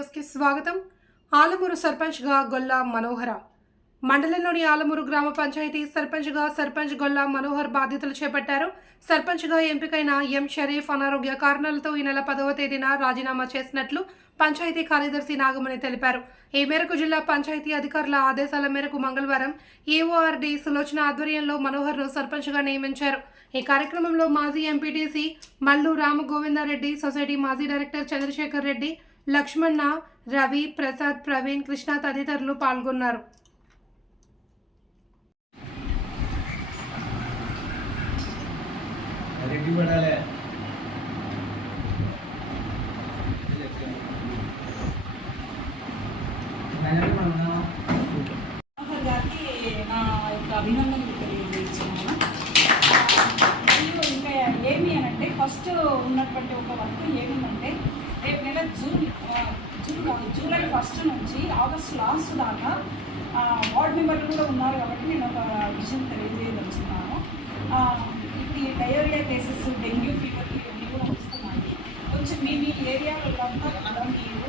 న్యూస్కి స్వాగతం. ఆలమూరు సర్పంచ్గా గొల్లా మనోహర. మండలంలోని ఆలమూరు గ్రామ పంచాయతీ సర్పంచ్గా సర్పంచ్ గొల్లా మనోహర్ బాధ్యతలు చేపట్టారు. సర్పంచ్గా ఎంపికైన ఎం షరీఫ్ అనారోగ్య కారణాలతో ఈ నెల పదవ తేదీన రాజీనామా చేసినట్లు పంచాయతీ కార్యదర్శి నాగమణి తెలిపారు. ఈ మేరకు జిల్లా పంచాయతీ అధికారుల ఆదేశాల మేరకు మంగళవారం ఏఓఆర్డీ సులోచన ఆధ్వర్యంలో మనోహర్ను సర్పంచ్గా నియమించారు. ఈ కార్యక్రమంలో మాజీ ఎంపీటీసీ మల్లు రామగోవిందారెడ్డి సొసైటీ మాజీ డైరెక్టర్ చంద్రశేఖర్ రెడ్డి లక్ష్మణ రవి ప్రసాద్ ప్రవీణ్ కృష్ణ తదితరులు పాల్గొన్నారు. అభినందనలు తెలియజేస్తున్నాను. మరియు ఇంకా ఏమి అని అంటే ఫస్ట్ ఉన్నటువంటి ఒక వర్క్ ఏమిటంటే జూన్ జూన్ జూలై ఫస్ట్ నుంచి ఆగస్ట్ లాస్ట్ దాకా వార్డ్ మెంబర్లు కూడా ఉన్నారు కాబట్టి నేను ఒక విషయం తెలియజేయదలుచున్నాను ఆ, ఇప్పుడు ఈ డయోరియా కేసెస్ డెంగ్యూ ఫీవర్ ఇవన్నీ కూడా వస్తున్నాయి. కొంచెం మీ మీ ఏరియాలో అంతా మీరు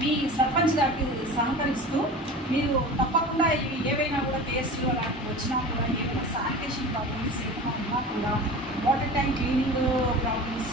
మీ సర్పంచ్ గారికి సహకరిస్తూ మీరు తప్పకుండా ఏవైనా కూడా కేసులు అలాంటివి వచ్చినా కూడా ఏమైనా శానిటేషన్ ప్రాబ్లమ్స్ ఏమైనా ఉన్నా కూడా వాటర్ ట్యాంక్ క్లీనింగ్ ప్రాబ్లమ్స్